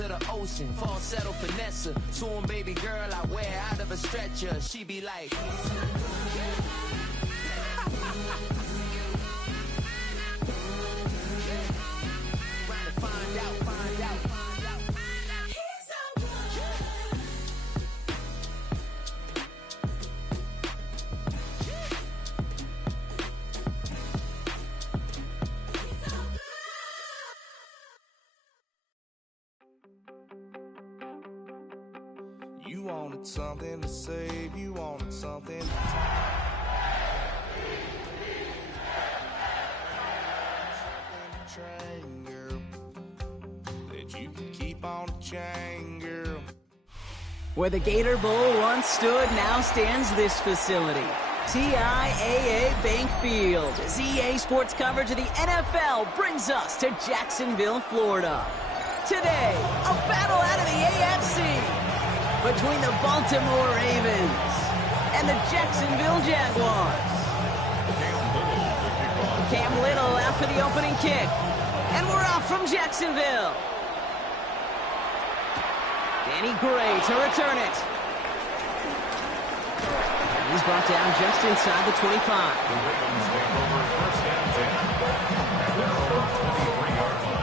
to the ocean. Falsetto finesse. Soon, baby girl, I wear out of a stretcher. She be like... You wanted something to save, you wanted something to train, girl, that you could keep on the chain, girl. Where the Gator Bowl once stood, now stands this facility. TIAA Bank Field. ZA Sports coverage of the NFL brings us to Jacksonville, Florida. Today, a battle out of the AFC between the Baltimore Ravens and the Jacksonville Jaguars. Cam Little after the opening kick. And we're off from Jacksonville. Danny Gray to return it. And he's brought down just inside the 25. The Ravens take over first and 10 at their own 23-yard line.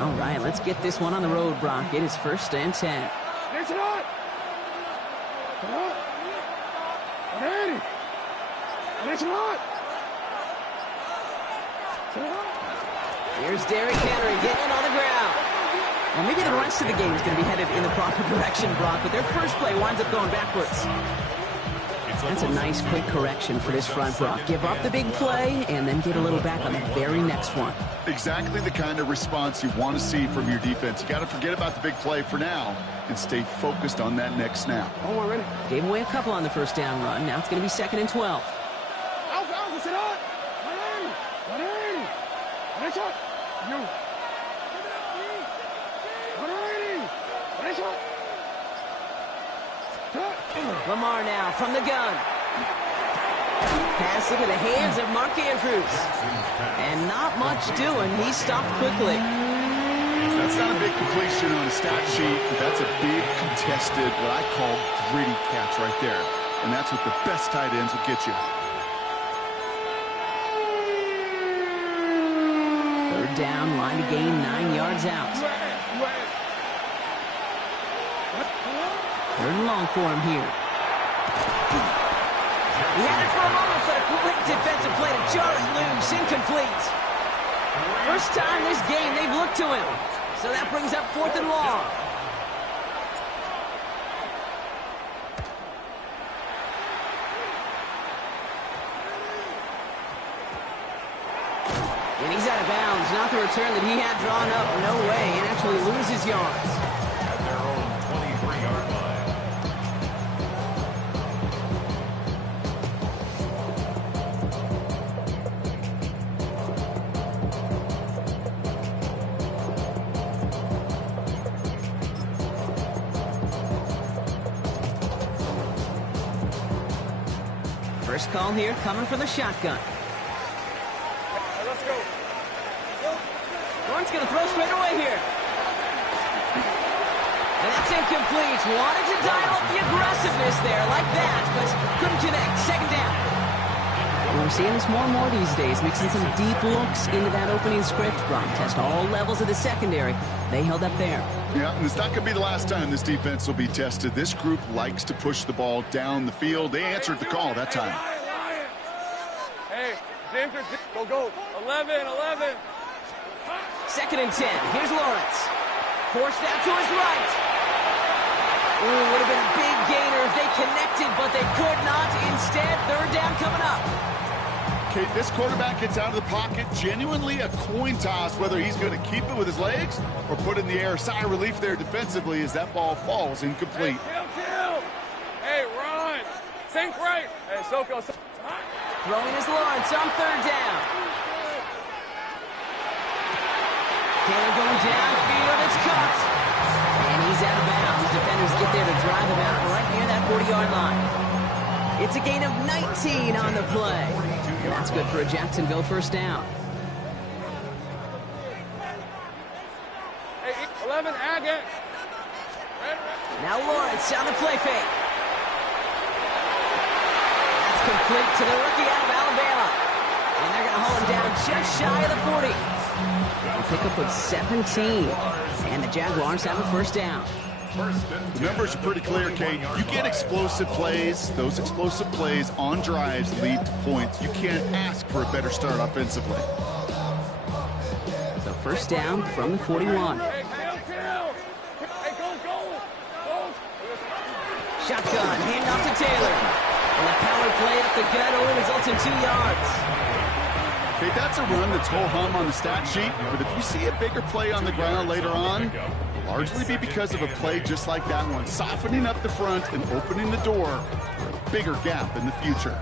All right, let's get this one on the road, Brock. It is first and 10. Here's Derrick Henry getting it on the ground. Well, maybe the rest of the game is going to be headed in the proper direction, Brock, but their first play winds up going backwards. That's a nice, quick correction for this front, Brock. Give up the big play and then get a little back on the very next one. Exactly the kind of response you want to see from your defense. You got to forget about the big play for now and stay focused on that next snap. Gave away a couple on the first down run. Now it's going to be 2nd and 12. Lamar now from the gun. Pass into the hands of Mark Andrews. And not much doing. He stopped quickly. That's not a big completion on a stat sheet, but that's a big contested, what I call gritty catch right there. And that's what the best tight ends will get you. 3rd down, line to gain 9 yards out. 3rd and long for him here. He had it for a moment, but a quick defensive play to jar it loose. Incomplete. First time this game they've looked to him. So that brings up 4th and long. And he's out of bounds. Not the return that he had drawn up. No way. And actually loses yards. At their own 23-yard line. First call here coming from the shotgun. Let's go. Lawrence going to throw straight away here. And that's incomplete. Wanted to dial up the aggressiveness there like that, but couldn't connect. 2nd down. We're seeing this more and more these days, mixing some deep looks into that opening script. Brock test all levels of the secondary. They held up there. Yeah, and it's not going to be the last time this defense will be tested. This group likes to push the ball down the field. They answered the call that time. Hey, James, go. 11. 2nd and 10. Here's Lawrence. Forced out to his right. Ooh, would have been a big gainer if they connected, but they could not. Instead, 3rd down coming up. Okay, this quarterback gets out of the pocket, genuinely a coin toss whether he's going to keep it with his legs or put it in the air. Sigh of relief there defensively as that ball falls incomplete. Hey, chill. Hey, run. Sink right. Hey, Soko. Throwing is Lawrence on 3rd down. is out of bounds. Defenders get there to drive him out right near that 40-yard line. It's a gain of 19 on the play. And that's good for a Jacksonville first down. Hey, 11, Agate. Now Lawrence on the play fake. That's complete to the rookie out of Alabama. And they're going to haul him down just shy of the 40. A pickup of 17. And the Jaguars have a first down. The numbers are pretty clear, Kate. You get explosive plays. Those explosive plays on drives lead to points. You can't ask for a better start offensively. So first down from the 41. Hey, kill. Hey, go. Shotgun, handoff to Taylor. And the power play up the gut only results in 2 yards. Okay, that's a run that's ho-hum on the stat sheet, but if you see a bigger play on the ground later on, it'll largely be because of a play just like that one, softening up the front and opening the door for a bigger gap in the future.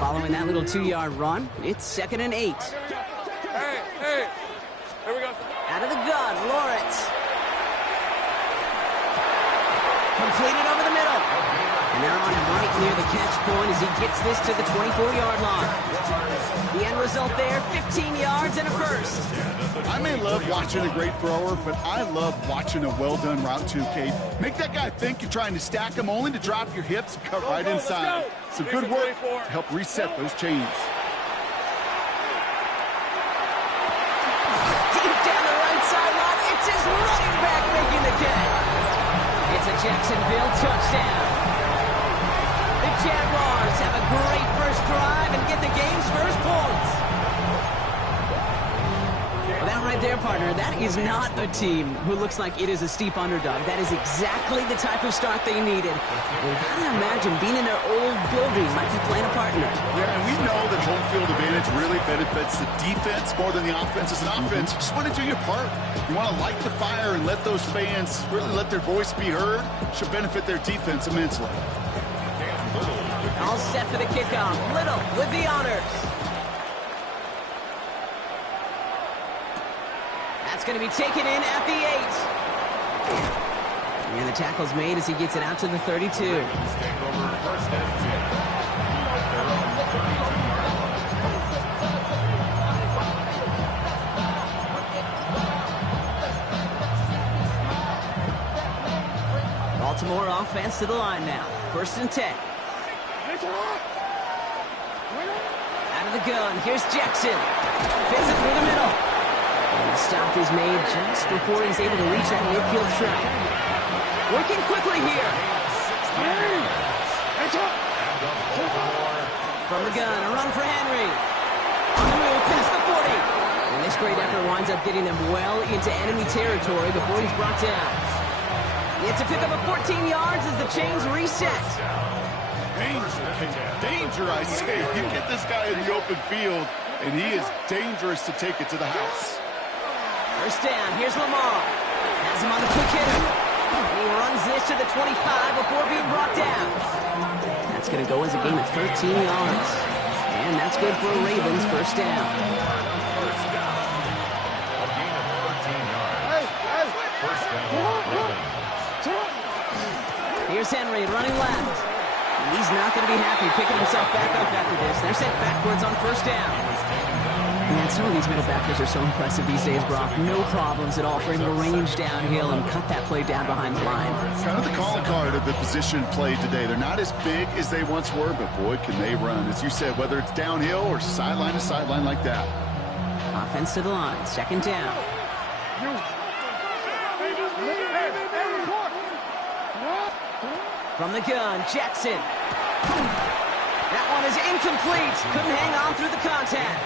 Following that little 2-yard run, it's 2nd and 8. Hey, here we go. Out of the gun, Lawrence. Completed over the middle. And they're on him right near the catch point as he gets this to the 24-yard line. The end result there, 15 yards and a first. I may love watching a great thrower, but I love watching a well-done route too, Kate. Make that guy think you're trying to stack him only to drop your hips and cut right inside. Some good work to help reset those chains. Deep down the right sideline, it's his running back making the catch. It's a Jacksonville touchdown. The Jaguars have a great first drive and get the game's first points. Well, that right there, partner, that is not a team who looks like it is a steep underdog. That is exactly the type of start they needed. You gotta imagine being in their old building might be playing a part in it. Yeah, and we know that home field advantage really benefits the defense more than the offense. As an offense, you just want to do your part. You want to light the fire and let those fans really let their voice be heard. Should benefit their defense immensely. All set for the kickoff. Little with the honors. That's going to be taken in at the 8. And the tackle's made as he gets it out to the 32. Take over first and 10. Their own 32-yard line. Baltimore offense to the line now. 1st and 10. Out of the gun, here's Jackson. Fits it through the middle. And the stop is made just before he's able to reach that midfield strike. Working quickly here. From the gun, a run for Henry. On the move, past the 40. And this great effort winds up getting them well into enemy territory before he's brought down. It's a pickup of 14 yards as the chains reset. Danger, I say. You get this guy in the open field, and he is dangerous to take it to the house. First down, here's Lamar. Has him on the quick hitter. And he runs this to the 25 before being brought down. That's going to go as a gain of 13 yards. And that's good for a Ravens first down. First down. A gain of 13 yards. First down, Ravens. Here's Henry running left. And he's not going to be happy picking himself back up after this. They're sent backwards on first down. Man, some of these middle backers are so impressive these days, Brock. No problems at all for him to range downhill and cut that play down behind the line. Kind of the calling card of the position played today. They're not as big as they once were, but boy, can they run. As you said, whether it's downhill or sideline to sideline like that. Offense to the line, 2nd down. From the gun, Jackson. That one is incomplete. Couldn't hang on through the contact.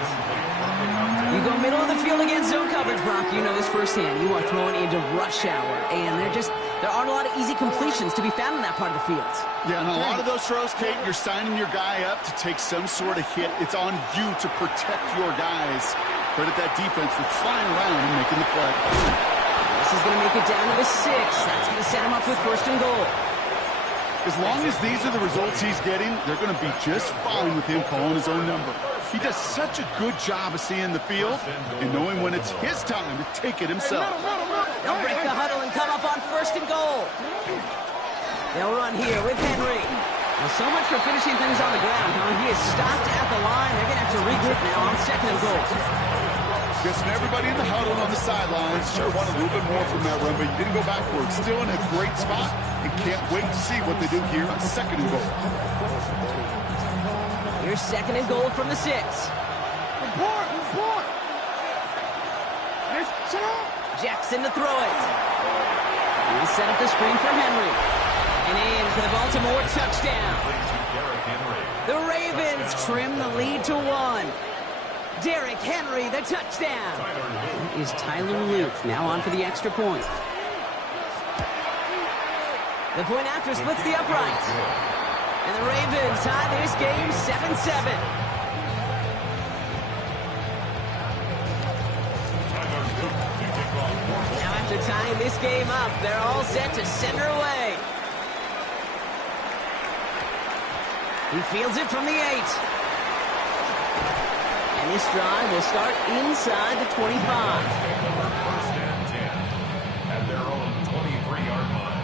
You go middle of the field against zone coverage, Brock. You know this firsthand. You are throwing into rush hour, and there aren't a lot of easy completions to be found in that part of the field. Yeah, and a lot of those throws, Kate, you're signing your guy up to take some sort of hit. It's on you to protect your guys. Credit that defense for flying around and making the play. This is going to make it down to the 6. That's going to set him up with 1st and goal. As long as these are the results he's getting, they're going to be just fine with him calling his own number. He does such a good job of seeing the field and knowing when it's his time to take it himself. They'll break the huddle and come up on 1st and goal. They'll run here with Henry. Well, so much for finishing things on the ground, huh? He is stopped at the line. They're going to have to regroup now on 2nd and goal. Guessing everybody in the huddle on the sidelines sure wanted a little bit more from that run, but he didn't go backwards. Still in a great spot and can't wait to see what they do here on 2nd and goal. Here's 2nd and goal from the 6. Jackson to throw it. He'll set up the screen for Henry. And in for the Baltimore touchdown. The Ravens trim the lead to 1. Derrick Henry, the touchdown. That is Tyler Luke now on for the extra point. The point after splits the uprights. And the Ravens tie this game 7-7. Now after tying this game up, they're all set to send her away. He fields it from the 8. And this drive will start inside the 25. First and 10 at their own 23-yard line.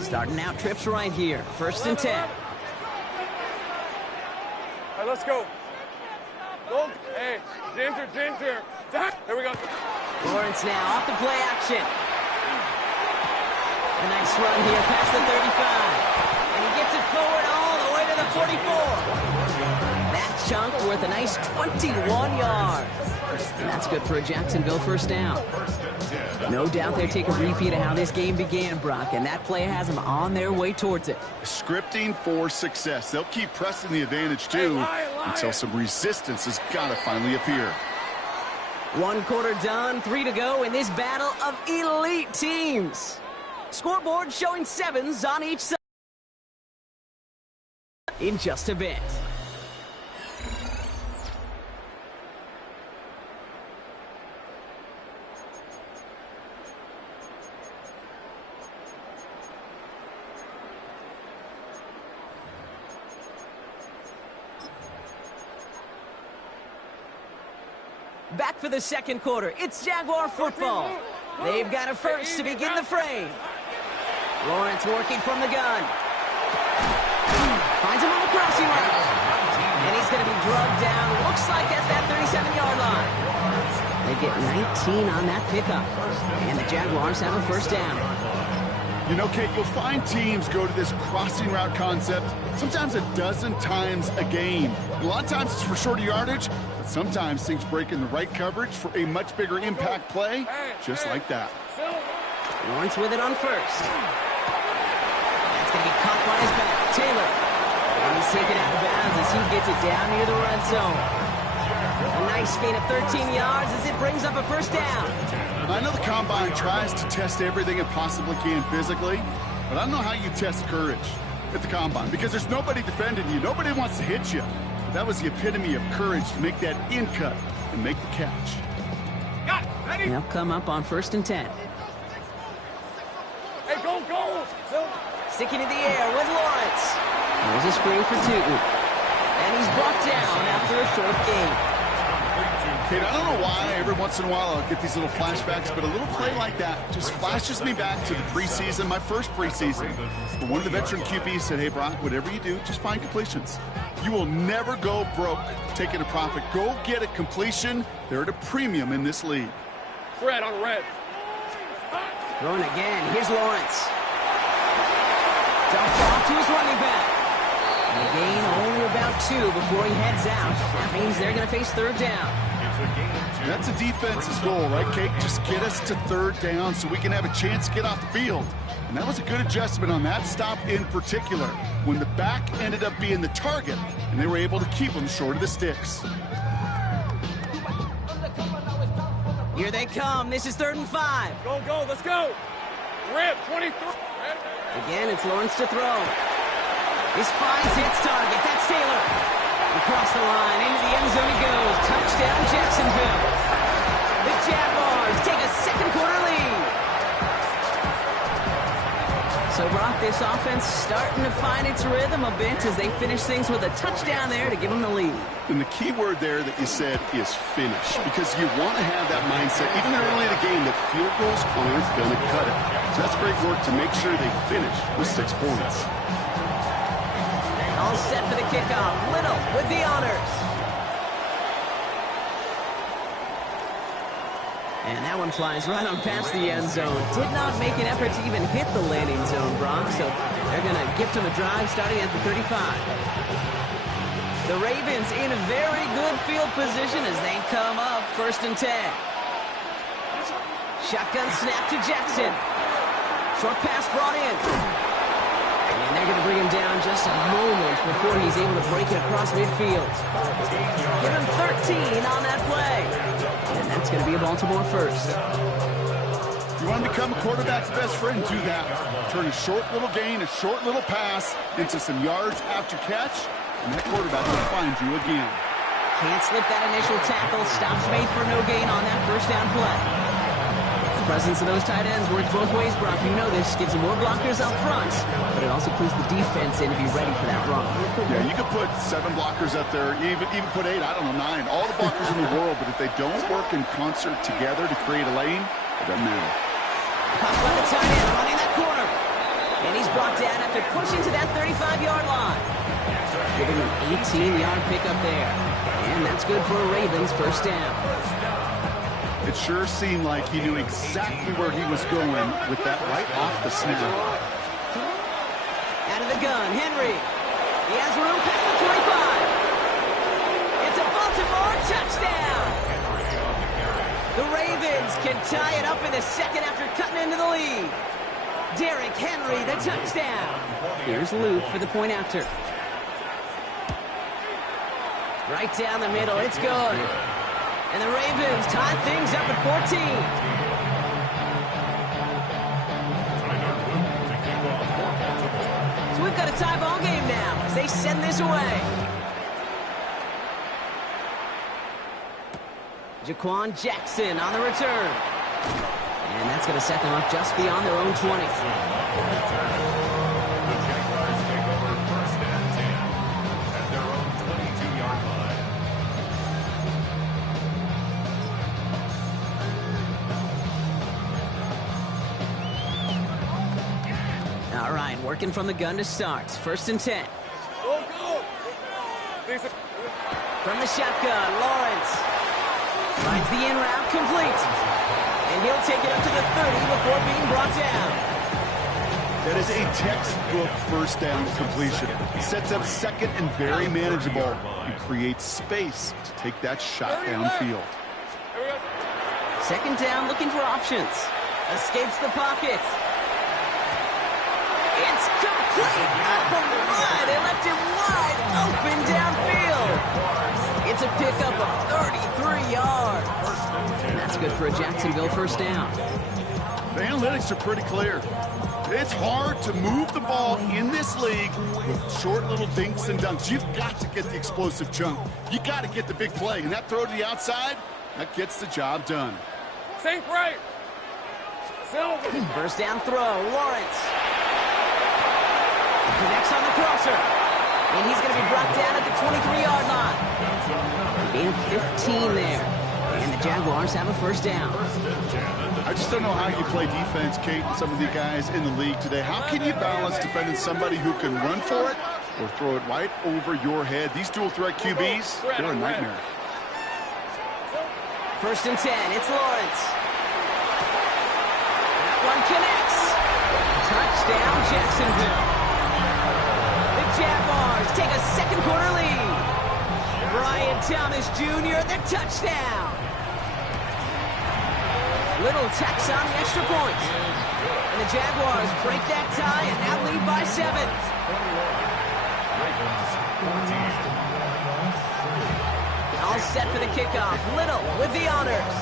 Starting out trips right here. 1st and 10. All right, let's go. Go. Hey, Ginger. Here we go. Lawrence now off the play action. A nice run here past the 35. And he gets it forward all the way to the 44. That chunk worth a nice 21 yards. And that's good for a Jacksonville 1st down. No doubt they take a repeat of how this game began, Brock, and that play has them on their way towards it. Scripting for success. They'll keep pressing the advantage, too, until some resistance has got to finally appear. 1 quarter done, 3 to go in this battle of elite teams. Scoreboard showing 7s on each side in just a bit. Back for the 2nd quarter. It's Jaguar football. They've got a first to begin the frame. Lawrence working from the gun. Finds him on the crossing route. And he's going to be drugged down. Looks like at that 37-yard line. They get 19 on that pickup. And the Jaguars have a 1st down. You know, Kate, you'll find teams go to this crossing route concept sometimes a dozen times a game. A lot of times it's for shorter yardage, but sometimes things break in the right coverage for a much bigger impact play, just like that. Lawrence with it on 1st. That's going to be caught by his back. Taylor. And he's taken out of bounds as he gets it down near the red zone. A nice gain of 13 yards as it brings up a 1st down. I know the Combine tries to test everything it possibly can physically, but I don't know how you test courage at the Combine because there's nobody defending you. Nobody wants to hit you. But that was the epitome of courage to make that in cut and make the catch. They'll come up on 1st and 10. Hey, go. Sticking in the air with Lawrence. There's a screen for Tootin. And he's brought down after a short gain. Kate, I don't know why every once in a while I'll get these little flashbacks, but a little play like that just flashes me back to the preseason, my first preseason. But one of the veteran QBs said, hey, Brock, whatever you do, just find completions. You will never go broke taking a profit. Go get a completion. They're at a premium in this league. Red on red. Throwing again. Here's Lawrence. Dumped off to his running back. And a gain only about 2 before he heads out. That means they're going to face 3rd down. That's a defense's goal, right, Kate? Just get us to 3rd down so we can have a chance to get off the field. And that was a good adjustment on that stop in particular, when the back ended up being the target, and they were able to keep him short of the sticks. Here they come. This is 3rd and 5. Go, let's go. Rip, 23. Again, it's Lawrence to throw. This finds its target. That's Taylor. Across the line, into the end zone he goes. Touchdown, Jacksonville. The Jaguars take a 2nd quarter lead. this offense starting to find its rhythm a bit as they finish things with a touchdown there to give them the lead. And the key word there that you said is finish, because you want to have that mindset, even early in the game, that field goals aren't going to cut it. So that's great work to make sure they finish with 6 points. All set for the kickoff. Little with the honors. And that one flies right on past the end zone. Did not make an effort to even hit the landing zone, Brock. So they're going to gift him a drive starting at the 35. The Ravens in a very good field position as they come up 1st and 10. Shotgun snap to Jackson. Short pass brought in. And they're going to bring him down just a moment before he's able to break it across midfield. Give him 13 on that play. And that's going to be a Baltimore first. You want to become a quarterback's best friend, do that. Turn a short little gain, a short little pass into some yards after catch, and that quarterback will find you again. Can't slip that initial tackle. Stops made for no gain on that first down play. The presence of those tight ends works both ways, Brock. You know this. Gives them more blockers up front, but it also puts the defense in to be ready for that run. Yeah, you could put 7 blockers up there, even put 8, I don't know, 9. All the blockers in the world, but if they don't work in concert together to create a lane, it doesn't matter. Caught by the tight end, running that corner. And he's brought down after pushing to that 35-yard line. Giving him an 18-yard pickup there. And that's good for a Ravens first down. It sure seemed like he knew exactly where he was going with that right off the snap. Out of the gun, Henry. He has room past the 25. It's a Baltimore touchdown. The Ravens can tie it up in the second after cutting into the lead. Derrick Henry, the touchdown. Here's Luke for the point after. Right down the middle, it's good. And the Ravens tie things up at 14. So we've got a tie ball game now as they send this away. Jaquan Jackson on the return. And that's going to set them up just beyond their own 20. All right, working from the gun to start. 1st and 10. Go, go. From the shotgun, Lawrence finds the in route complete. And he'll take it up to the 30 before being brought down. That is a textbook first down completion. Sets up second and very manageable and creates space to take that shot downfield. 2nd down, looking for options. Escapes the pocket. It's complete. Oh, my. They left him wide open downfield. It's a pickup of 33 yards. And that's good for a Jacksonville first down. The analytics are pretty clear. It's hard to move the ball in this league with short little dinks and dunks. You've got to get the explosive chunk. You got to get the big play. And that throw to the outside, that gets the job done. Sink right. Silver. First down throw, Lawrence. Connects on the crosser. And he's going to be brought down at the 23-yard line. Gain of 15 there. And the Jaguars have a first down. I just don't know how you play defense, Kate, and some of the guys in the league today. How can you balance defending somebody who can run for it or throw it right over your head? These dual threat QBs, they're a nightmare. 1st and 10, it's Lawrence. That one connects. Touchdown, Jacksonville. The Jaguars take a second quarter lead. Brian Thomas Jr., the touchdown. Little tacks on the extra point. And the Jaguars break that tie and now lead by 7. All set for the kickoff. Little with the honors.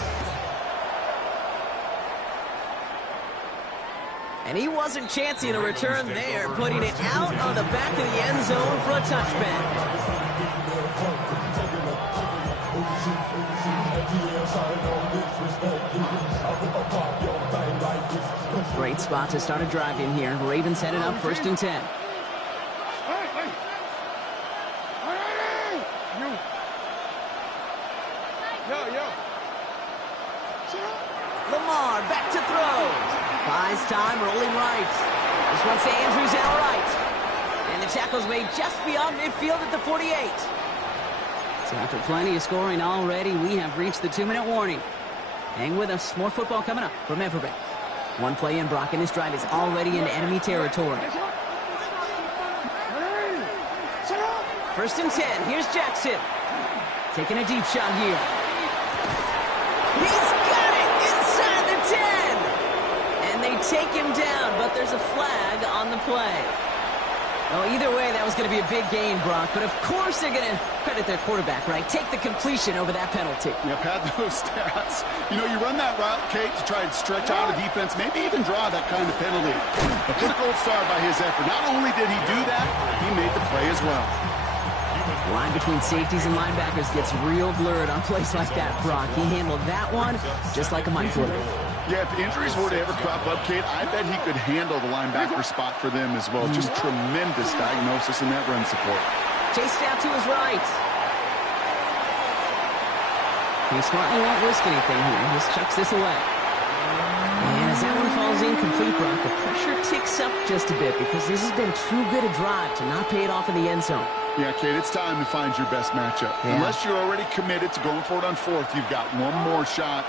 And he wasn't chancing a return there, putting it out on the back of the end zone for a touchback. Great spot to start a drive in here. Ravens headed up 1st and 10. Lamar back to throw. Buys time, rolling right. This one to Andrews out right. And the tackle's made just beyond midfield at the 48. So after plenty of scoring already, we have reached the 2-minute warning. Hang with us. More football coming up from Everbank. One play in, Brock, and this drive is already into enemy territory. 1st and 10. Here's Jackson. Taking a deep shot here. He's got it inside the 10. And they take him down, but there's a flag on the play. Oh, either way, that was going to be a big gain, Brock. But of course they're going to credit their quarterback, right? Take the completion over that penalty. Yep, had those stats. You know, you run that route, Kate, to try and stretch out a defense, maybe even draw that kind of penalty. A put a gold star by his effort. Not only did he do that, he made the play as well. The line between safeties and linebackers gets real blurred on plays like that, Brock. He handled that one just like a mic would. Yeah, if injuries were to ever crop up, Kate, I bet he could handle the linebacker spot for them as well. Just tremendous diagnosis in that run support. Chased out to his right. He smartly won't risk anything here. Just chucks this away. And as that one falls incomplete, Brock, the pressure ticks up just a bit because this has been too good a drive to not pay it off in the end zone. Yeah, Kate, it's time to find your best matchup. Yeah. Unless you're already committed to going for it on 4th, you've got one more shot.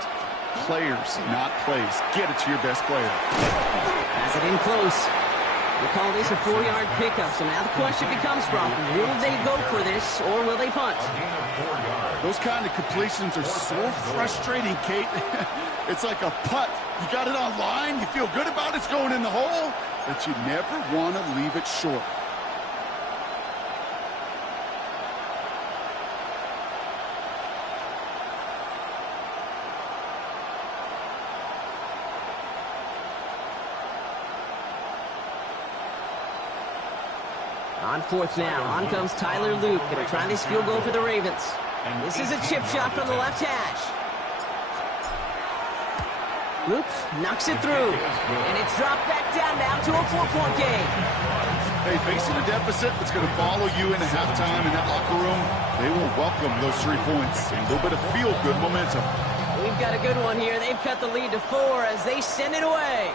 Players, not plays. Get it to your best player. Pass it in close. We call this a 4-yard pickup. So now the question becomes, Brock, will they go for this or will they punt? Those kind of completions are so frustrating, Kate. It's like a putt. You got it on line, you feel good about it's going in the hole, but you never want to leave it short. On 4th now, on comes Tyler Luke. Gonna try this field goal for the Ravens. This is a chip shot from the left hash. Luke knocks it through. And it's dropped back down now to a 4-point game. Hey, facing a deficit that's going to follow you into halftime in that locker room, they will welcome those 3 points. A little bit of feel-good momentum. We've got a good one here. They've cut the lead to 4 as they send it away.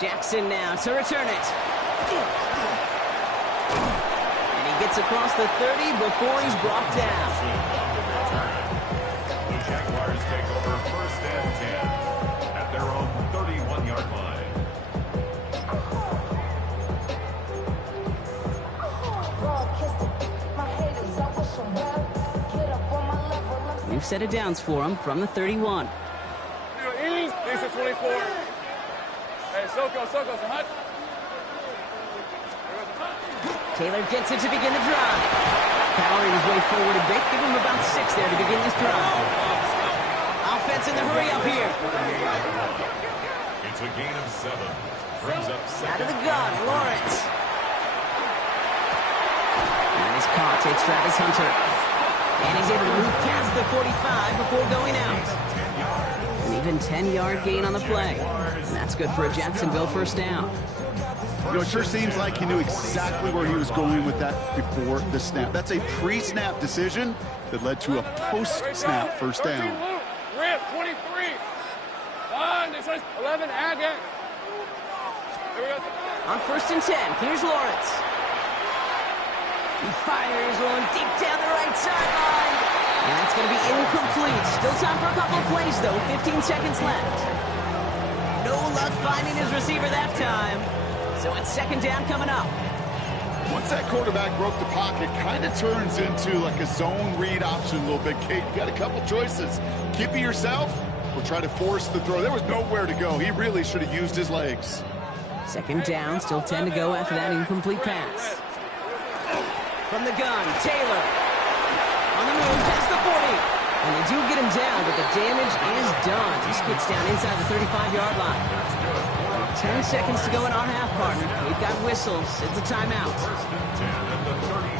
Jackson now to return it. Gets across the 30 before he's brought down. The Jaguars take over 1st and 10 at their own 31-yard line. New set of downs for him from the 31. Ease to 24. Hey, Soko, so hot. Taylor gets it to begin the drive. Powering his way forward a bit. Give him about 6 there to begin this drive. Offense in the hurry up here. It's a gain of 7. Brings up 2nd. Out of the gun, Lawrence. And he's caught. Takes Travis Hunter. And he's able to move past the 45 before going out. An even 10-yard gain on the play. And that's good for a Jacksonville 1st down. You know, it sure seems like he knew exactly where he was going with that before the snap. That's a pre-snap decision that led to a post-snap 1st down. Rip, 23. 11, add it. On 1st and 10, here's Lawrence. He fires one deep down the right sideline. And that's going to be incomplete. Still time for a couple of plays, though. 15 seconds left. No luck finding his receiver that time. So it's 2nd down coming up. Once that quarterback broke the pocket, kind of turns into like a zone read option a little bit. Kate, you got a couple choices. Keep it yourself or try to force the throw. There was nowhere to go. He really should have used his legs. 2nd down, still 10 to go after that incomplete pass. From the gun, Taylor. On the move, past the 40. And they do get him down, but the damage is done. He skids down inside the 35-yard line. 10 seconds to go in our half, partner. We've got whistles. It's a timeout.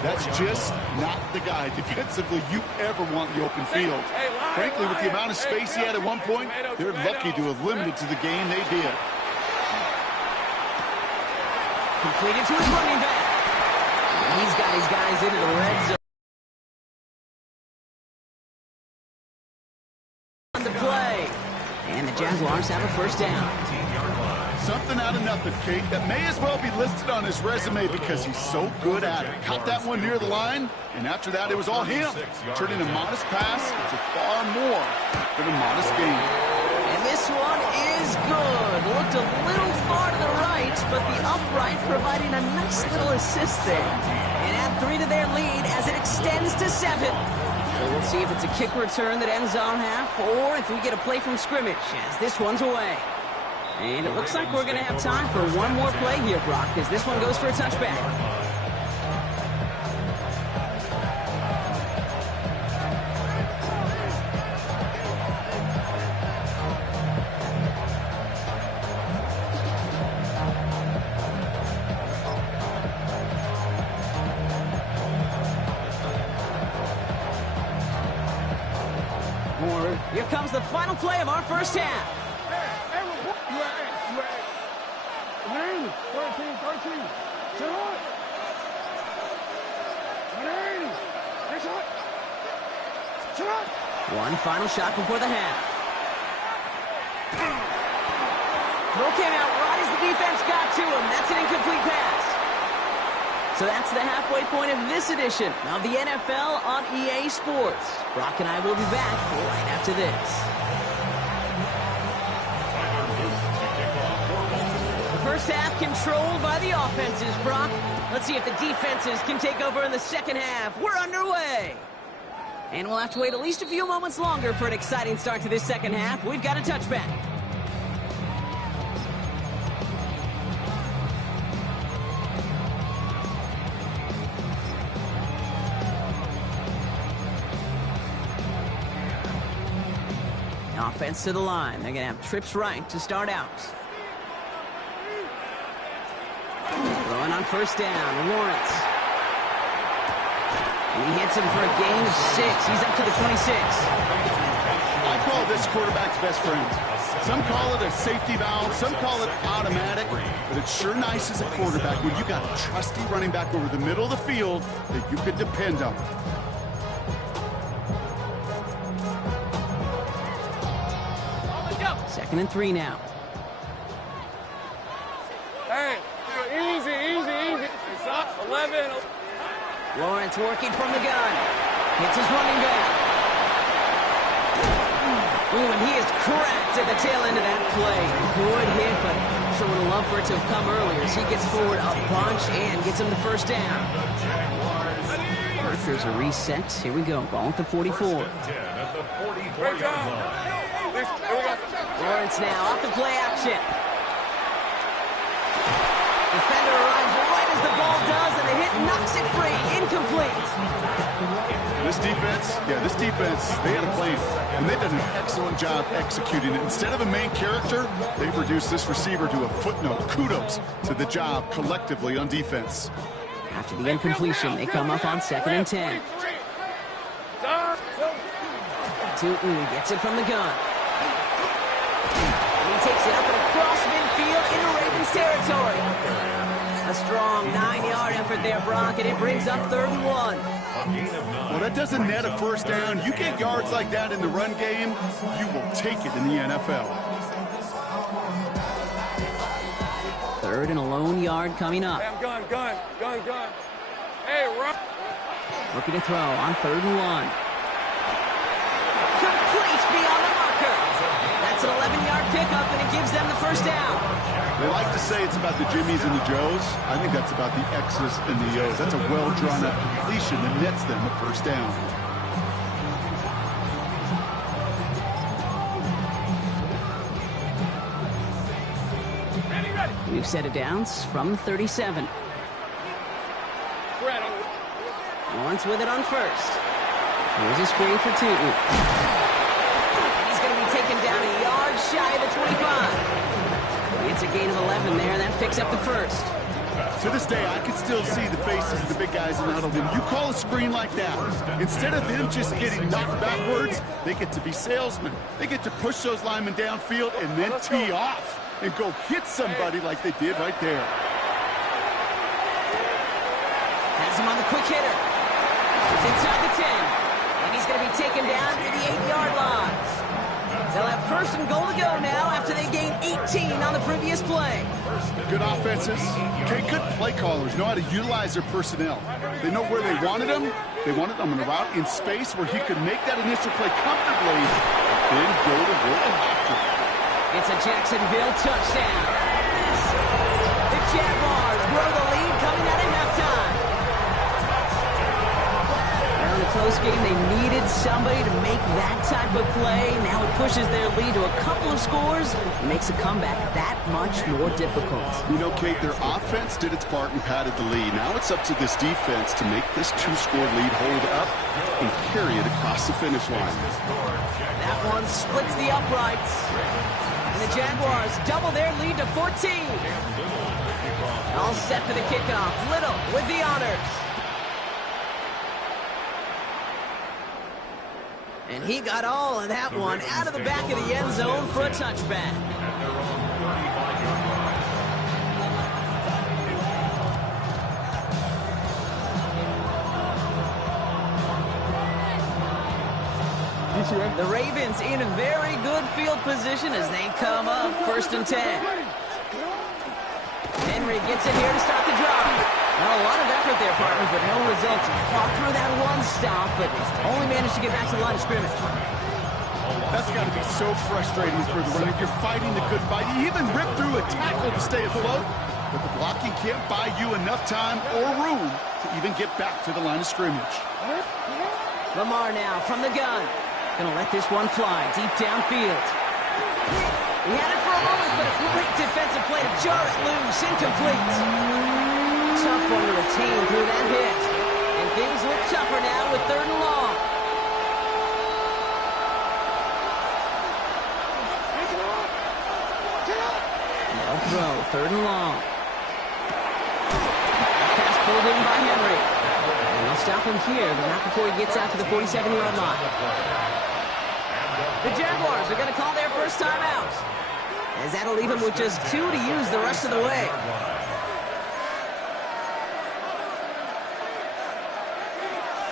That's just not the guy defensively you ever want in the open field. Frankly, with the amount of space he had at one point, they're lucky to have limited to the game they did. Completed to his running back. And he's got his guys into the red zone. On the play. And the Jaguars have a first down. Something out of nothing, Kate, that may as well be listed on his resume because he's so good at it. Caught that one near the line, and after that, it was all him. Turning a modest pass into far more than a modest gain. And this one is good. Looked a little far to the right, but the upright providing a nice little assist there. And add 3 to their lead as it extends to 7. So we'll see if it's a kick return that ends on half, or if we get a play from scrimmage, as this one's away. And it looks like we're going to have time for one more play here, Brock, as this one goes for a touchback. Here comes the final play of our first half. 1 final shot before the half. Throw came out right as the defense got to him. That's an incomplete pass. So that's the halfway point of this edition of the NFL on EA Sports. Brock and I will be back right after this. The first half controlled by the offenses, Brock. Let's see if the defenses can take over in the second half. We're underway. And we'll have to wait at least a few moments longer for an exciting start to this second half. We've got a touchback. Offense to the line. They're going to have trips right to start out. Throwing on first down, Lawrence. And he hits him for a gain of 6. He's up to the 26. I call this quarterback's best friend. Some call it a safety valve, some call it automatic, but it's sure nice as a quarterback when you got a trusty running back over the middle of the field that you could depend on. Second and 3 now. Hey, easy. It's up, 11. Lawrence working from the gun. Hits his running back. Ooh, and he is cracked at the tail end of that play. Good hit, but sure would have loved for it to have come earlier as he gets forward a bunch and gets him the first down. There's a reset. Here we go. Ball at the 44. Great job. Lawrence now off the play action. Defender arrives right as the ball does, and the hit knocks it free. Incomplete. This defense, they had a plan, and they've done an excellent job executing it. Instead of a main character, they've reduced this receiver to a footnote. Kudos to the job collectively on defense. After the incompletion, they come up on 2nd and 10. Tootin gets it from the gun. And he takes it up and across midfield into Ravens territory. A strong 9-yard effort there, Brock, and it brings up 3rd and 1. Well, that doesn't net a first down. You get yards like that in the run game, you will take it in the NFL. 3rd and a lone yard coming up. Hey, I'm gun. Hey, run. Looking to throw on 3rd and 1. Complete beyond the marker. That's an 11-yard pickup, and it gives them the first down. They like to say it's about the Jimmies and the Joes. I think that's about the X's and the O's. That's a well-drawn-up completion that nets them a first down. We've set it downs from 37. Lawrence with it on first. Here's a screen for Tootin. And he's going to be taken down a yard shy of the 25. It's a gain of 11 there. That picks up the first. To this day, I can still see the faces of the big guys in the huddle. When you call a screen like that, instead of them just getting knocked backwards, they get to be salesmen. They get to push those linemen downfield and then tee off and go hit somebody like they did right there. has him on the quick hitter. It's inside the 10. And he's going to be taken down to the 8-yard line. They'll have first and goal to go now after they gained 18 on the previous play. Good offenses. Okay, good play callers know how to utilize their personnel. They know where they wanted him. They wanted him on a route in space where he could make that initial play comfortably, then go to work after. It's a Jacksonville touchdown. The Jaguars grow the lead coming out of halftime. Now in a close game, they needed somebody to make that type of play. Now it pushes their lead to a couple of scores and makes a comeback that much more difficult. You know, Kate, their offense did its part and padded the lead. Now it's up to this defense to make this 2-score lead hold up and carry it across the finish line. That one splits the uprights. And the Jaguars double their lead to 14. All set for the kickoff. Little with the honors. And he got all of that one out of the back of the end zone for a touchback. The Ravens in a very good field position as they come up first and 10. Henry gets in here to start the drive. Well, a lot of effort there, partner, but no results. He fought through that one stop, but only managed to get back to the line of scrimmage. That's got to be so frustrating for the runner. You're fighting the good fight. You even rip through a tackle to stay afloat, but the blocking can't buy you enough time or room to even get back to the line of scrimmage. Lamar now from the gun. Gonna let this one fly deep downfield. He had it for a moment, but a great defensive play to jar it loose. Incomplete. Tough one to retain through that hit. And things look tougher now with 3rd and long. Now throw, 3rd and long. Pass pulled in by Henry. And they'll stop him here, but not before he gets out to the 47-yard line. The Jaguars are going to call their first timeout, as that'll leave them with just 2 to use the rest of the way.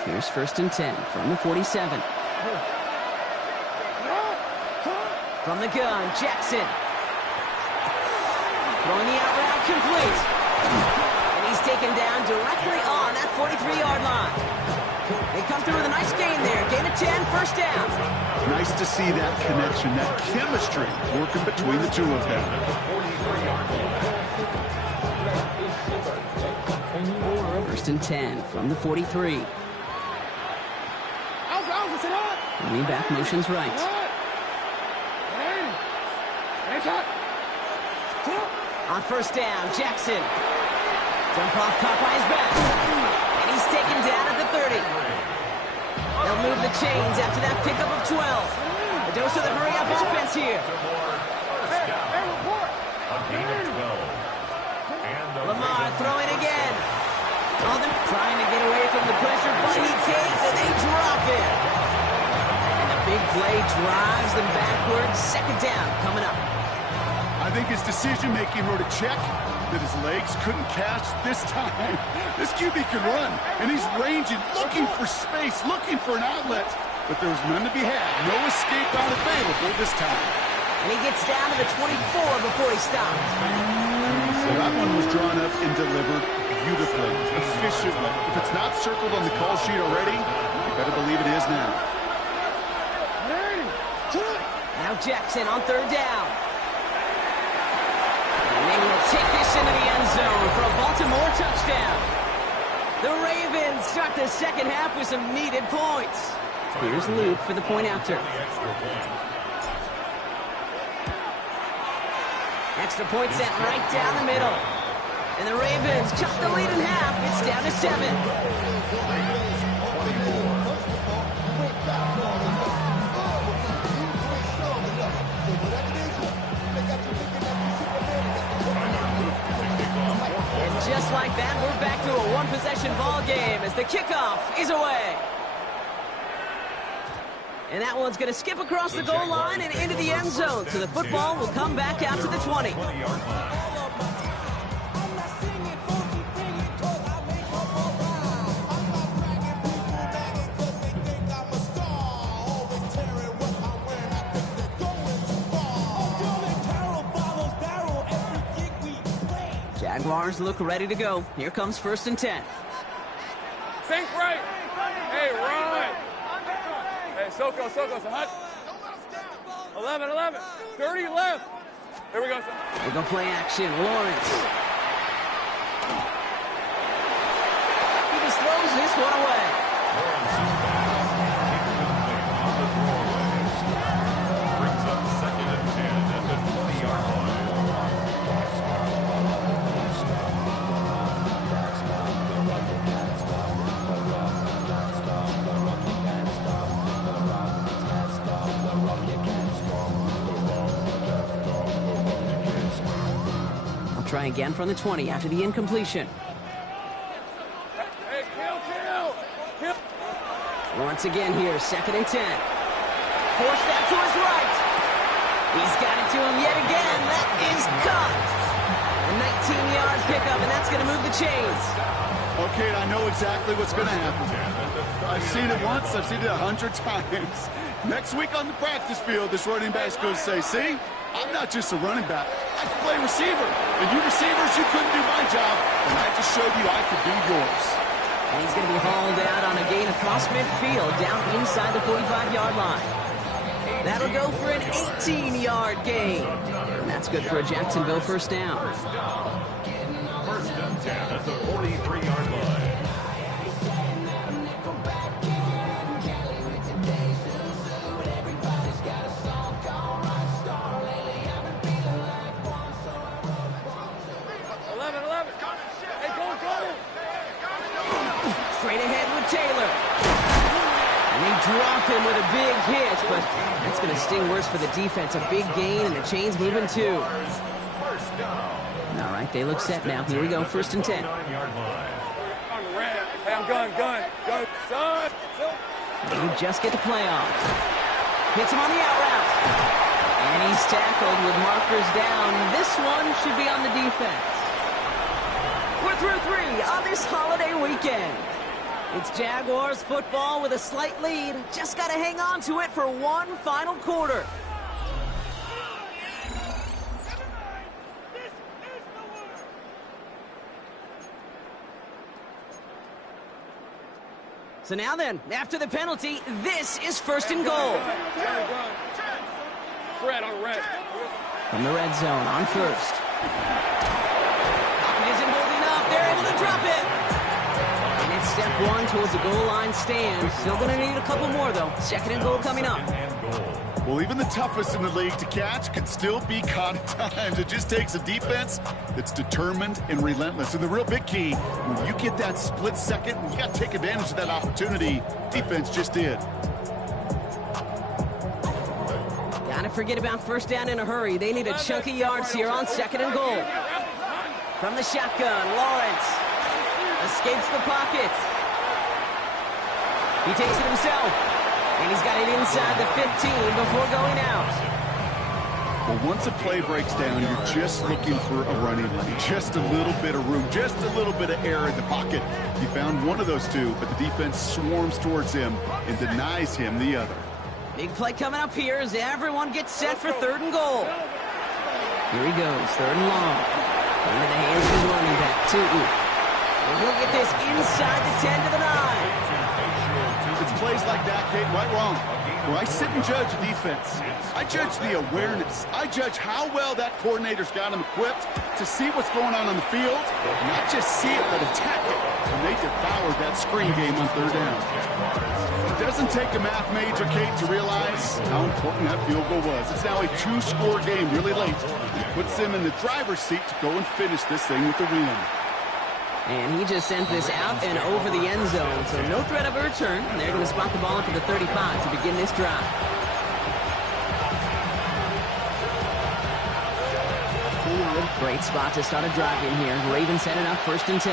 Here's 1st and 10 from the 47. From the gun, Jackson. Throwing the out route complete. And he's taken down directly on that 43-yard line. They come through with a nice gain there. Gain of 10, first down. Nice to see that connection, that chemistry working between the two of them. 1st and 10 from the 43. Running back motions right. On first down, Jackson. Dump off, caught by his back. And he's taken down at the 30. They'll move the chains after that pickup of 12. A dose of the hurry-up offense here. Lamar throwing again. All them trying to get away from the pressure, but he can't, and they drop it. And the big play drives them backwards. 2nd down coming up. I think his decision-making wrote a check that his legs couldn't catch this time. This QB can run, and he's ranging, looking for space, looking for an outlet. But there was none to be had. No escape route available this time. And he gets down to the 24 before he stops. So that one was drawn up and delivered beautifully, efficiently. If it's not circled on the call sheet already, you better believe it is now. Now Jackson on 3rd down. And they will take this into the end zone for a Baltimore touchdown. The Ravens start the 2nd half with some needed points. Here's Luke for the point after. Extra point set right down the middle. And the Ravens cut the lead in half. It's down to 7. Just like that, we're back to a one-possession ball game as the kickoff is away. And that one's going to skip across the goal line and into the end zone. So the football will come back out to the 20. Jaguars look ready to go. Here comes 1st and 10. Sink right. Hey, run. Hey, Soko, so hut. 11, 30 left. Here we go, son. They go play action. Lawrence. He just throws this one away. Lawrence is back. On the throwaway. Brings up 2nd and 10 at the 20-yard line. Try again from the 20 after the incompletion. Hey, kill. Once again here, 2nd and 10. Forced out to his right. He's got it to him yet again. That is caught. A 19-yard pickup, and that's going to move the chains. Okay, I know exactly what's going to happen. I've seen it once. I've seen it 100 times. Next week on the practice field, this running back's going to say, see, I'm not just a running back. I can play receiver. And you receivers, you couldn't do my job. And I just showed you I could do yours. And he's going to be hauled out on a gain across midfield, down inside the 45-yard line. That'll go for an 18-yard gain. And that's good for a Jacksonville 1st down. 1st and 10 at the 43-yard line. Straight ahead with Taylor. And they drop him with a big hit, but that's going to sting worse for the defense. A big gain, and the chains moving too. All right, they look set now. Here we go, 1st and 10. Hey, I'm gun, son. And you just get the play off. Hits him on the out route. And he's tackled with markers down. This one should be on the defense. We're through 3 on this holiday weekend. It's Jaguars football with a slight lead. Just got to hang on to it for one final quarter. So now then, after the penalty, this is 1st and goal. Fred on red. From the red zone on 1st. Pocket isn't holding up. They're able to drop it. And it's step 1 towards a goal line stand. Still going to need a couple more, though. 2nd and goal coming up. Well, even the toughest in the league to catch can still be caught at times. It just takes a defense that's determined and relentless. And the real big key, when you get that split second, you got to take advantage of that opportunity. Defense just did. Gotta forget about 1st down in a hurry. They need a chunk of yards here on 2nd and goal. From the shotgun, Lawrence escapes the pocket. He takes it himself. And he's got it inside the 15 before going out. Well, once a play breaks down, you're just looking for a running lane. Just a little bit of room, just a little bit of air in the pocket. He found one of those two, but the defense swarms towards him and denies him the other. Big play coming up here as everyone gets set for 3rd and goal. Here he goes, 3rd and long. Into the hands of his running back, Tootin. And he'll get this inside the 10 to the 9. It's plays like that, Kate, right wrong. Where I sit and judge a defense, I judge the awareness. I judge how well that coordinator's got him equipped to see what's going on the field, and not just see it, but attack it. And they devoured that screen game on 3rd down. It doesn't take a math major, Kate, to realize how important that field goal was. It's now a 2-score game really late. It puts them in the driver's seat to go and finish this thing with the win. And he just sends this out and over the end zone, so no threat of a return. They're going to spot the ball up at the 35 to begin this drive. Great spot to start a drive in here. Ravens headed up 1st and 10.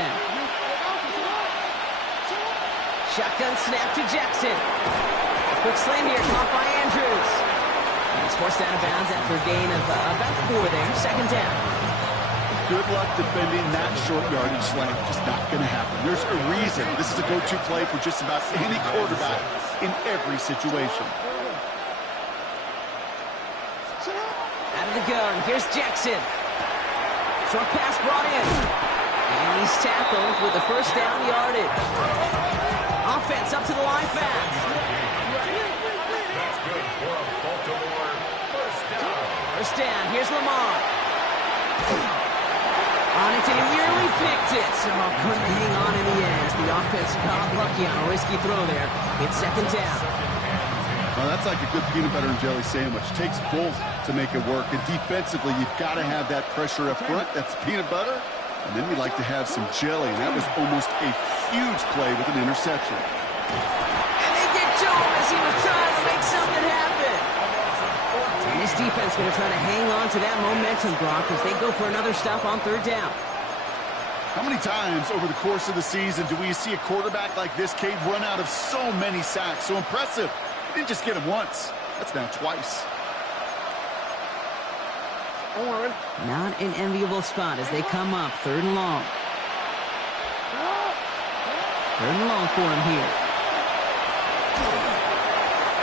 Shotgun snap to Jackson. Quick slant here, caught by Andrews. And he's forced out of bounds after a gain of about 4 there. 2nd down. Good luck defending that short yardage slant. Just not going to happen. There's a reason this is a go-to play for just about any quarterback in every situation. Out of the gun, here's Jackson. Short pass brought in. And he's tackled with the first down yardage. Offense up to the line fast. That's good for a Baltimore first down. First down. Here's Lamar. On it to nearly picked it. Oh, couldn't hang on in the end. The offense got lucky on a risky throw there. It's second down. Well, that's like a good peanut butter and jelly sandwich. Takes both to make it work. And defensively, you've got to have that pressure up front. That's peanut butter. And then you'd like to have some jelly. And that was almost a huge play with an interception. And they get to him as he was trying to make something happen. And this defense going to try to hang on to that momentum, Brock, as they go for another stop on third down. How many times over the course of the season do we see a quarterback like this, Cade, run out of so many sacks? So impressive. He didn't just get him once. That's now twice. Not an enviable spot as they come up. Third and long. Third and long for him here.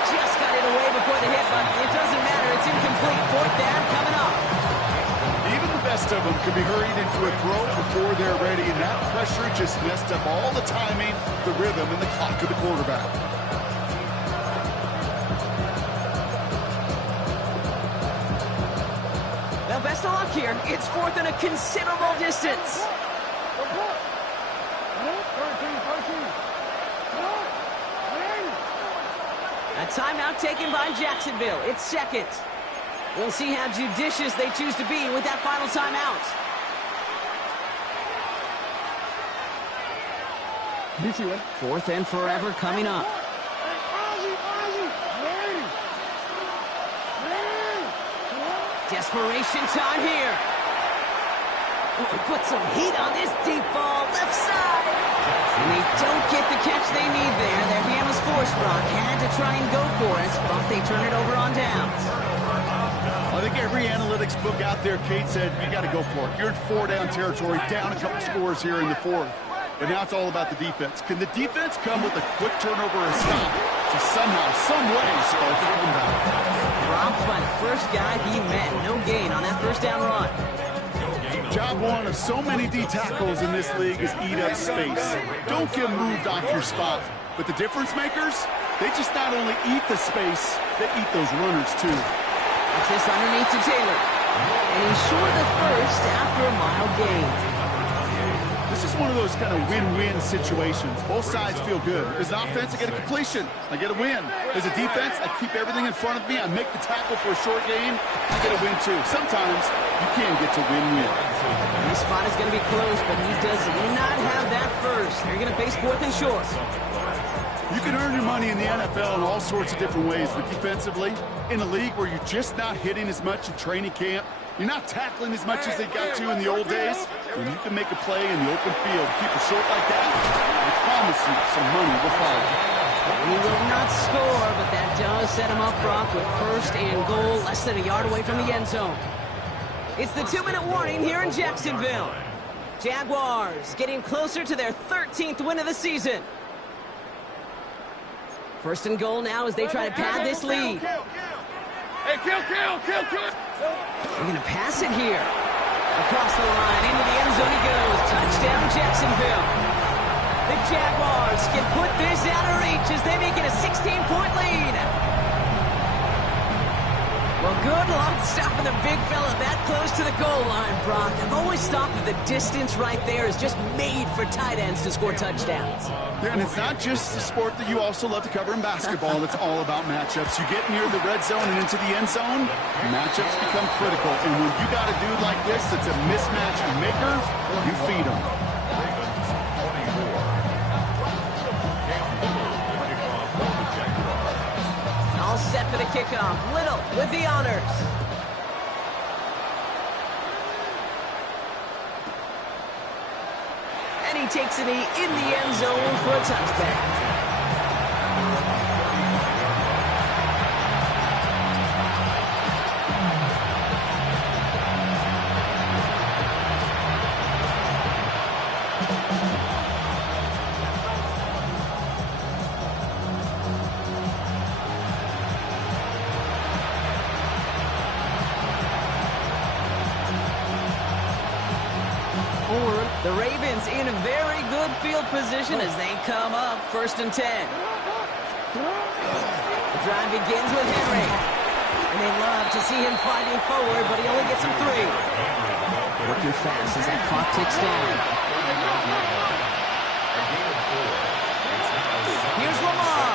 Just got it away before the hit, but it doesn't matter. It's incomplete. Fourth down coming up. Even the best of them can be hurried into a throw before they're ready, and that pressure just messed up all the timing, the rhythm, and the clock of the quarterback. Well, best of luck here. It's fourth and a considerable distance. A timeout taken by Jacksonville. It's second. We'll see how judicious they choose to be with that final timeout. Fourth and forever coming up. Desperation time here. Oh, he put some heat on this deep ball, left side. And they don't get the catch they need there. Their hand was forced, Brock. Had to try and go for it, but they turn it over on downs. I think every analytics book out there, Kate said, you got to go for it. You're in four-down territory, down a couple scores here in the fourth. And now it's all about the defense. Can the defense come with a quick turnover or stop to somehow, some way, spark a comeback? Dropped by the first guy he met. No gain on that first down run. Job one of so many D tackles in this league is eat up space. Don't get moved off your spot. But the difference makers, they just not only eat the space, they eat those runners too. That's this underneath to Taylor. And he's short of the first after a mild gain. This is one of those kind of win-win situations. Both sides feel good. As an offense, I get a completion. I get a win. As a defense, I keep everything in front of me. I make the tackle for a short gain. I get a win, too. Sometimes you can get to win-win. This spot is going to be close, but he does not have that first. They're going to face fourth and short. You can earn your money in the NFL in all sorts of different ways, but defensively, in a league where you're just not hitting as much in training camp, you're not tackling as much as they got to in the old days, when you can make a play in the open field, keep it short like that, I promise you some money will follow. He will not score, but that does set him up, Brock, with first and goal, less than a yard away from the end zone. It's the 2-minute warning here in Jacksonville. Jaguars getting closer to their 13th win of the season. First and goal now as they try to pad this lead. Hey, kill! They're going to pass it here. Across the line, into the end zone he goes. Touchdown, Jacksonville. The Jaguars can put this out of reach as they make it a 16-point lead. Well, good luck stopping the big fella that close to the goal line, Brock. I've always thought that the distance right there is just made for tight ends to score touchdowns. Yeah, and it's not just the sport that you also love to cover in basketball. It's all about matchups. You get near the red zone and into the end zone, matchups become critical. And when you got a dude like this that's a mismatch maker, you feed him. All set for the kickoff. Little with the honors. And he takes a knee in the end zone for a touchback. The Ravens in a very good field position as they come up 1st and 10. The drive begins with Henry. And they love to see him fighting forward, but he only gets him 3. Working fast as that clock ticks down. Here's Lamar.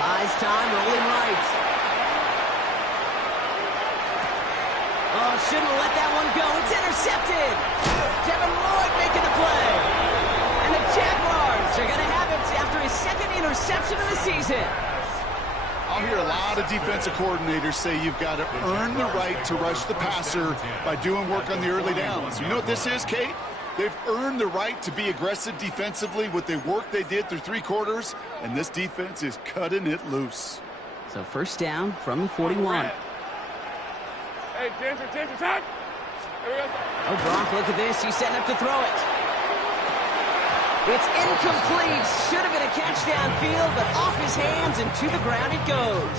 Buys time, rolling right. Oh, shouldn't have let that one go. It's intercepted. Devin Lloyd making the play. And the Jaguars are going to have it after his 2nd interception of the season. I'll hear a lot of defensive coordinators say you've got to earn the right to rush the passer by doing work on the early downs. You know what this is, Kate? They've earned the right to be aggressive defensively with the work they did through 3 quarters, and this defense is cutting it loose. So 1st down from the 41. Hey, Ginger, time! Oh, Gronk, look at this. He's setting up to throw it. It's incomplete. Should have been a catch downfield, but off his hands and to the ground it goes.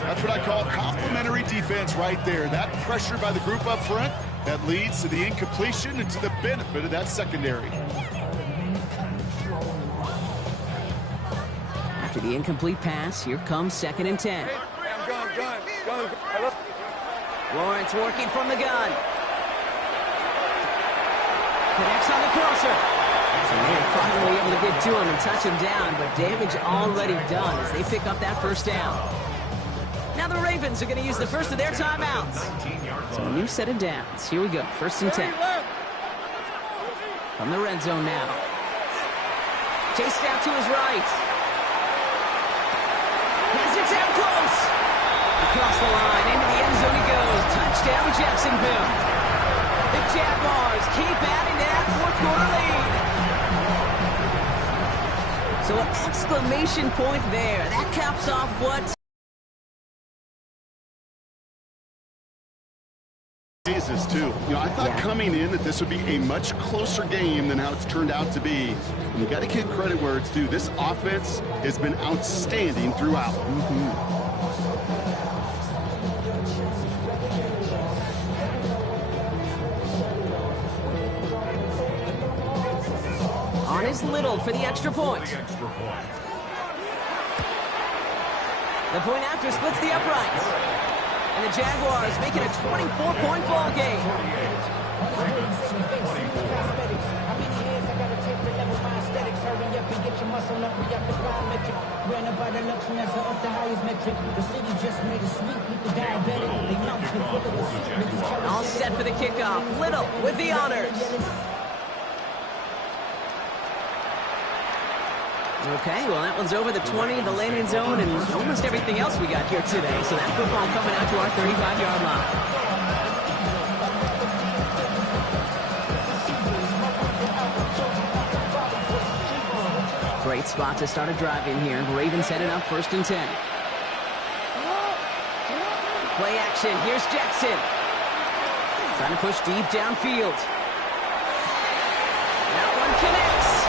That's what I call complimentary defense right there. That pressure by the group up front, that leads to the incompletion and to the benefit of that secondary. After the incomplete pass, here comes 2nd and 10. Hey, gun. Lawrence working from the gun. Connects on the crosser. So they're finally able to get to him and touch him down, but damage already done as they pick up that 1st down. Now the Ravens are going to use the first of their timeouts. So a new set of downs. Here we go. 1st and 10. From the red zone now. Chased out to his right. Has it down close. Across the line, into the end zone he goes. Touchdown, Jacksonville. The Jaguars keep adding to that 4th quarter lead. So an exclamation point there. That caps off what? Jesus, too. You know, I thought coming in that this would be a much closer game than how it's turned out to be. And you got to give credit where it's due. This offense has been outstanding throughout. On is Little for the extra point. The point after splits the uprights. And the Jaguars make it a 24-point ball game. All set for the kickoff. Little with the honors. Okay, well, that one's over the 20, the landing zone, and almost everything else we got here today. So that football coming out to our 35-yard line. Great spot to start a drive in here. Ravens headed up 1st and 10. Play action. Here's Jackson. Trying to push deep downfield. That one connects.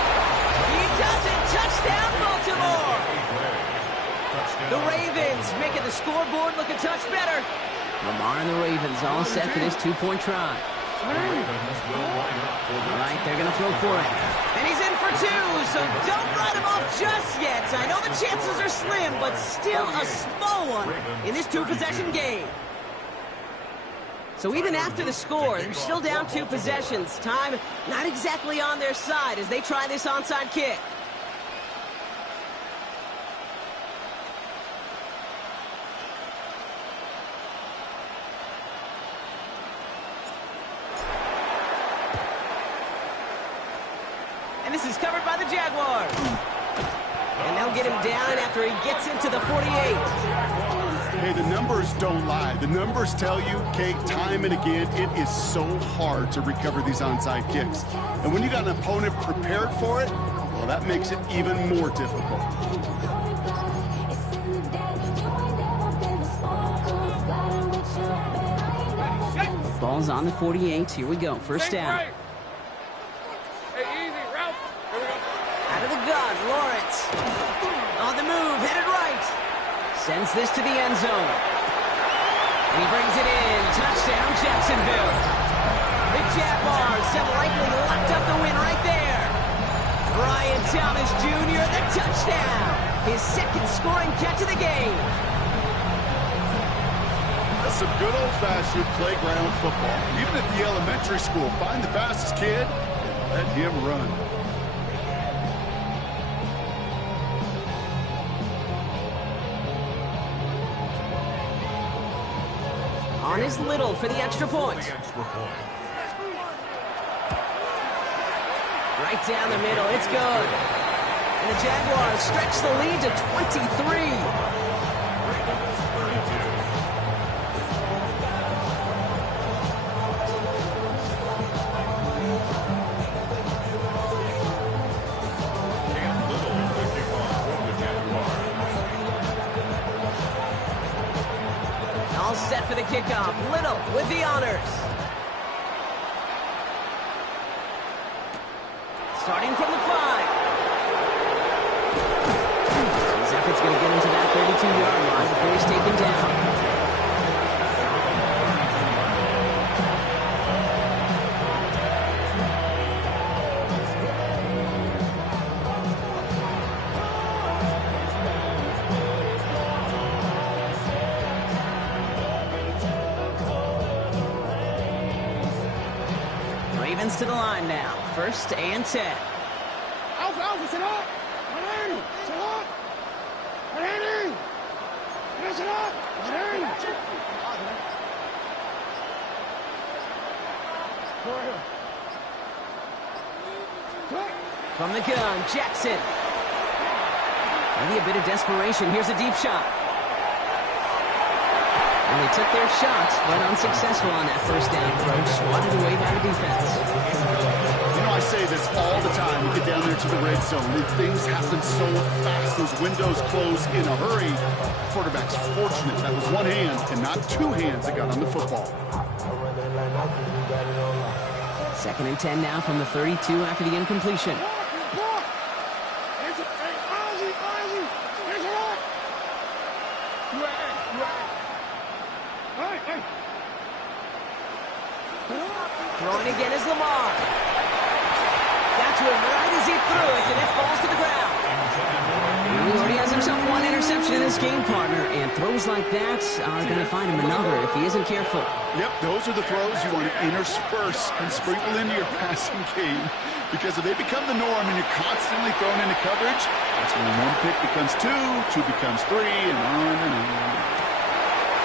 He does it. Touchdown, Baltimore. The Ravens making the scoreboard look a touch better. Lamar and the Ravens all set for this 2-point try. All right, they're going to throw for it. And he's in for 2, so don't write him off just yet. I know the chances are slim, but still a small one in this 2-possession game. So even after the score, they're still down 2 possessions. Time not exactly on their side as they try this onside kick. And this is covered by the Jaguars. And they'll get him down after he gets into the 48. Hey, the numbers don't lie. The numbers tell you, Kate, time and again, it is so hard to recover these onside kicks. And when you got an opponent prepared for it, well, that makes it even more difficult. Ball's on the 48. Here we go. 1st down. Hey, easy, Ralph. Here we go. Out of the gun, Lawrence. On the move, headed right. Sends this to the end zone. And he brings it in. Touchdown, Jacksonville. The Jaguars have likely locked up the win right there. Brian Thomas Jr., the touchdown. His second scoring catch of the game. That's some good old-fashioned playground football. Even at the elementary school, find the fastest kid and let him run. On is Little for the extra point. Right down the middle, it's good. And the Jaguars stretch the lead to 23. All set for the kickoff. Little with the honors. Starting from the 5. His effort's going to get him to that 32-yard line before he's taken down. Ravens to the line now. 1st and 10. Alpha, sit up! Ready! Sit up! Ready! Sit up! Ready! From the gun, Jackson. Maybe a bit of desperation. Here's a deep shot. And they took their shots, but unsuccessful on that first down throw. Swatted away by the defense. You know, I say this all the time. You get down there to the red zone, and things happen so fast. Those windows close in a hurry. Quarterback's fortunate. That was one hand and not two hands that got on the football. 2nd and 10 now from the 32 after the incompletion. Throwing again is Lamar. Got to him right as he threw it, and it falls to the ground. He already has himself one interception in this game, partner, and throws like that are going to find him another if he isn't careful. Yep, those are the throws you want to intersperse and sprinkle into your passing game, because if they become the norm and you're constantly thrown into coverage, that's when one pick becomes two becomes three, and on and on.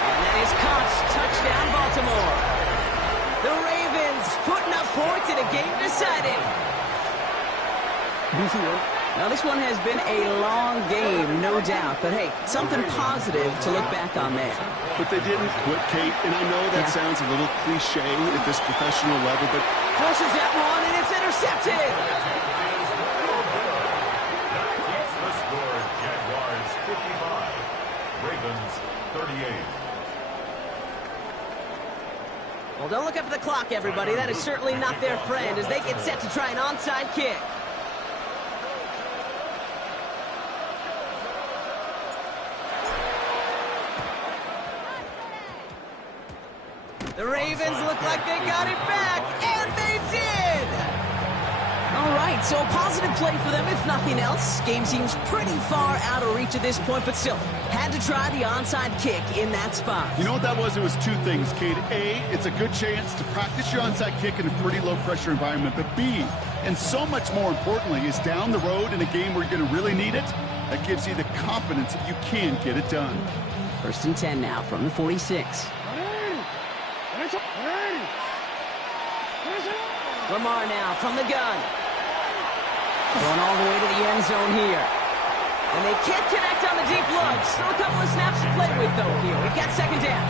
And that is caught. Touchdown, Baltimore. The Ravens putting up points in a game decided. Now, this one has been a long game, no doubt. But, hey, something positive to look back on there. But they didn't quit, Kate. And I know that sounds a little cliche at this professional level, but... Forces that one, and it's intercepted. The score, Jaguars 55, Ravens 38. Well, don't look up at the clock, everybody. That is certainly not their friend as they get set to try an onside kick. The Ravens look like they got it back, and they did! All right, so a positive play for them, if nothing else. Game seems pretty far out of reach at this point, but still, had to try the onside kick in that spot. You know what that was? It was two things, Kate. A, it's a good chance to practice your onside kick in a pretty low-pressure environment. But B, and so much more importantly, is down the road in a game where you're going to really need it, that gives you the confidence that you can get it done. 1st and 10 now from the 46. Lamar now from the gun. Going all the way to the end zone here. And they can't connect on the deep look. Still a couple of snaps to play with, though, here. We've got 2nd down.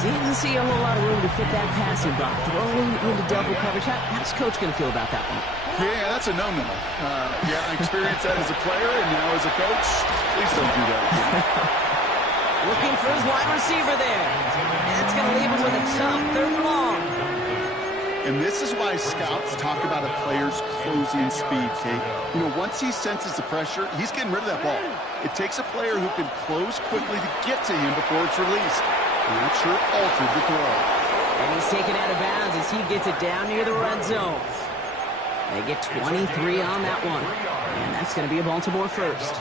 Didn't see a whole lot of room to fit that passing block. Throwing into double coverage. How's Coach going to feel about that one? Yeah, that's a no-no. Yeah, I experienced that as a player, and now as a coach, please don't do that again. Looking for his wide receiver there. And it's going to leave him with a tough 3rd and long. And this is why scouts talk about a player's closing speed, Kate. You know, once he senses the pressure, he's getting rid of that ball. It takes a player who can close quickly to get to him before it's released. And that sure altered the throw. And he's taken out of bounds as he gets it down near the red zone. They get 23 on that one. And that's going to be a Baltimore first.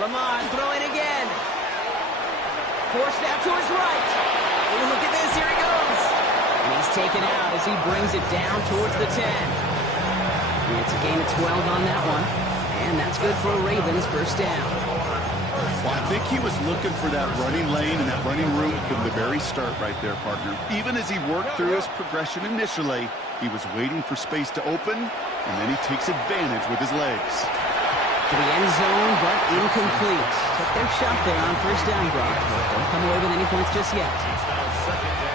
Lamar throwing again. Forced out to his right. Ooh, look at this. Here he goes. And he's taken out as he brings it down towards the 10. And it's a gain of 12 on that one. And that's good for a Ravens first down. Well, I think he was looking for that running lane and that running room from the very start right there, partner. Even as he worked through his progression initially, he was waiting for space to open, and then he takes advantage with his legs. To the end zone, but incomplete. Took their shot there on first down, Brock. Don't come away with any points just yet.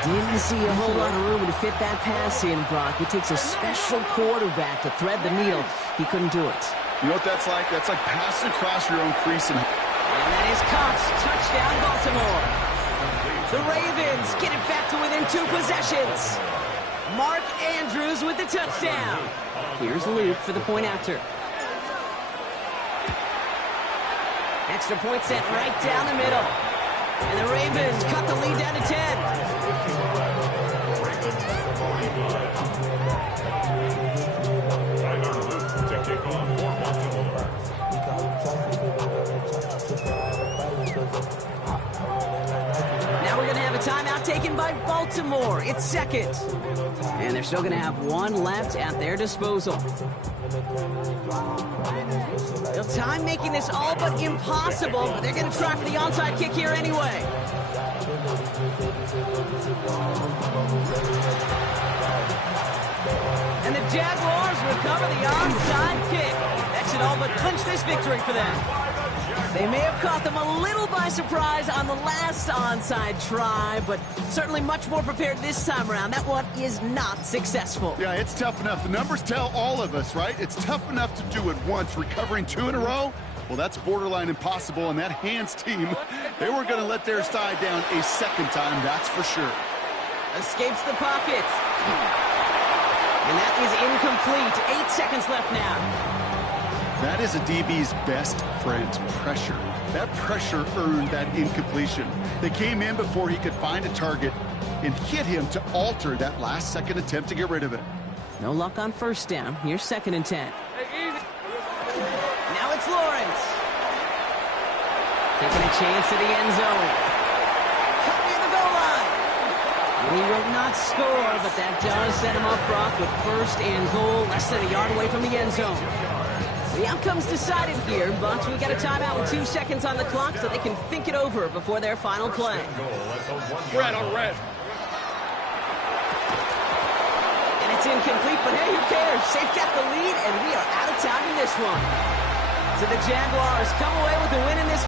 Didn't see a whole lot of room to fit that pass in, Brock. It takes a special quarterback to thread the needle. He couldn't do it. You know what that's like? That's like passing across your own crease. And that is caught. Touchdown, Baltimore. The Ravens get it back to within 2 possessions. Mark Andrews with the touchdown. Here's Luke for the point after. Extra point set right down the middle. And the Ravens cut the lead down to 10. Now we're going to have a timeout taken by Baltimore. It's second. And they're still going to have one left at their disposal. Time making this all but impossible, but they're going to try for the onside kick here anyway. And the Jaguars recover the onside kick. That should all but clinch this victory for them. They may have caught them a little by surprise on the last onside try, but certainly much more prepared this time around. That one is not successful. yeah, it's tough enough. The numbers tell all of us, right? It's tough enough to do it once. Recovering 2 in a row, well, that's borderline impossible. And that Hands team, they were going to let their side down a second time, that's for sure. Escapes the pocket. And that is incomplete. 8 seconds left now. That is a DB's best friend, pressure. That pressure earned that incompletion. They came in before he could find a target and hit him to alter that last-second attempt to get rid of it. No luck on first down. Here's 2nd and 10. Now it's Lawrence. Taking a chance to the end zone. Cut near the goal line. He will not score, but that does set him up, Brock, with 1st and goal, less than a yard away from the end zone. The outcome's decided here, but we got a timeout with 2 seconds on the clock so they can think it over before their final play. Red on red. And it's incomplete, but hey, who cares? They've got the lead, and we are out of time in this one. So the Jaguars come away with the win in this